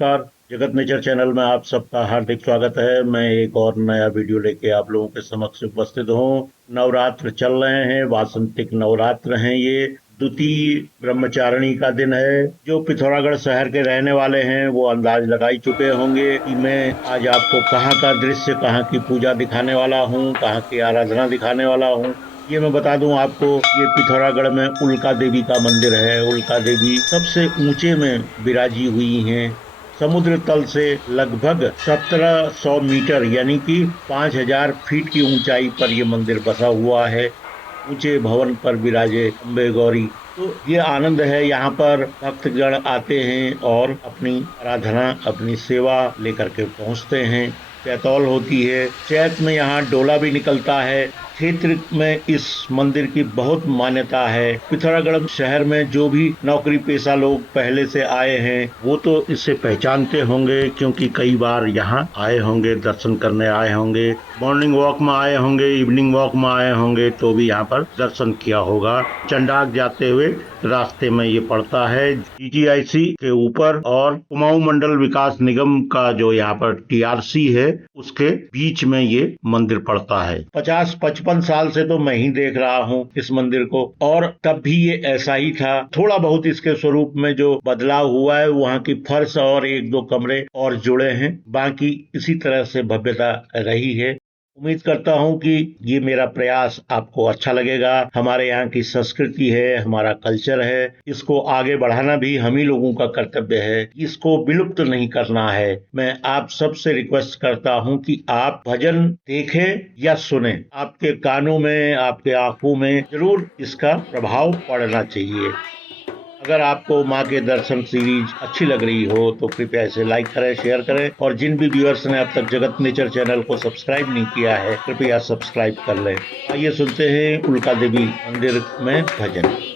नमस्कार। जगत nature channel में आप सबका हार्दिक स्वागत है। मैं एक और नया वीडियो लेके आप लोगों के समक्ष उपस्थित हूँ। नवरात्र चल रहे हैं, वासंतिक नवरात्र हैं। ये द्वितीय ब्रह्मचारिणी का दिन है। जो पिथौरागढ़ शहर के रहने वाले हैं वो अंदाज लगा ही चुके होंगे कि मैं आज आपको कहाँ का दृश्य, कहाँ की पूजा दिखाने वाला हूँ, कहाँ की आराधना दिखाने वाला हूँ। ये मैं बता दूं आपको, ये पिथौरागढ़ में उल्का देवी का मंदिर है। उल्का देवी सबसे ऊंचे में विराजी हुई हैं। समुद्र तल से लगभग 1700 मीटर यानी कि 5000 फीट की ऊंचाई पर यह मंदिर बसा हुआ है। ऊंचे भवन पर विराजे अम्बे गौरी। तो ये आनंद है, यहाँ पर भक्तगण आते हैं और अपनी आराधना, अपनी सेवा लेकर के पहुंचते हैं। चैतौल होती है, चैत में यहाँ डोला भी निकलता है। क्षेत्र में इस मंदिर की बहुत मान्यता है। पिथौरागढ़ शहर में जो भी नौकरी पेशा लोग पहले से आए हैं वो तो इसे पहचानते होंगे, क्योंकि कई बार यहाँ आए होंगे, दर्शन करने आए होंगे, मॉर्निंग वॉक में आए होंगे, इवनिंग वॉक में आए होंगे, तो भी यहाँ पर दर्शन किया होगा। चंडाक जाते हुए रास्ते में ये पड़ता है, जीजीआईसी के ऊपर और कुमाऊं मंडल विकास निगम का जो यहाँ पर टीआरसी है उसके बीच में ये मंदिर पड़ता है। 50-55 साल से तो मैं ही देख रहा हूँ इस मंदिर को, और तब भी ये ऐसा ही था। थोड़ा बहुत इसके स्वरूप में जो बदलाव हुआ है, वहाँ की फर्श और एक दो कमरे और जुड़े हैं, बाकी इसी तरह से भव्यता रही है। उम्मीद करता हूं कि ये मेरा प्रयास आपको अच्छा लगेगा। हमारे यहाँ की संस्कृति है, हमारा कल्चर है, इसको आगे बढ़ाना भी हम ही लोगों का कर्तव्य है। इसको विलुप्त नहीं करना है। मैं आप सबसे रिक्वेस्ट करता हूं कि आप भजन देखें या सुने, आपके कानों में, आपके आंखों में जरूर इसका प्रभाव पड़ना चाहिए। अगर आपको माँ के दर्शन सीरीज अच्छी लग रही हो तो कृपया इसे लाइक करें, शेयर करें, और जिन भी व्यूअर्स ने अब तक जगत नेचर चैनल को सब्सक्राइब नहीं किया है कृपया सब्सक्राइब कर लें। आइए सुनते हैं उल्का देवी मंदिर में भजन। मैं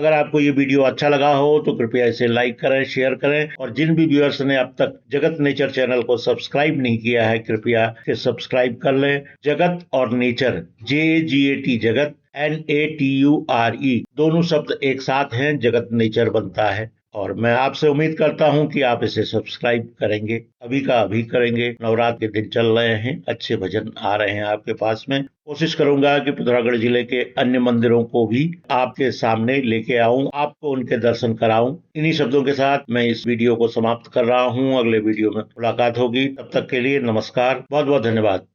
अगर आपको ये वीडियो अच्छा लगा हो तो कृपया इसे लाइक करें, शेयर करें और जिन भी व्यूअर्स ने अब तक जगत नेचर चैनल को सब्सक्राइब नहीं किया है कृपया इसे सब्सक्राइब कर लें। जगत और नेचर, JGAT जगत, NATURE दोनों शब्द एक साथ हैं, जगत नेचर बनता है। और मैं आपसे उम्मीद करता हूं कि आप इसे सब्सक्राइब करेंगे, अभी का अभी करेंगे। नवरात्र के दिन चल रहे हैं, अच्छे भजन आ रहे हैं आपके पास में। कोशिश करूंगा कि पिथौरागढ़ जिले के अन्य मंदिरों को भी आपके सामने लेके आऊं, आपको उनके दर्शन कराऊं। इन्हीं शब्दों के साथ मैं इस वीडियो को समाप्त कर रहा हूं। अगले वीडियो में मुलाकात होगी, तब तक के लिए नमस्कार, बहुत बहुत धन्यवाद।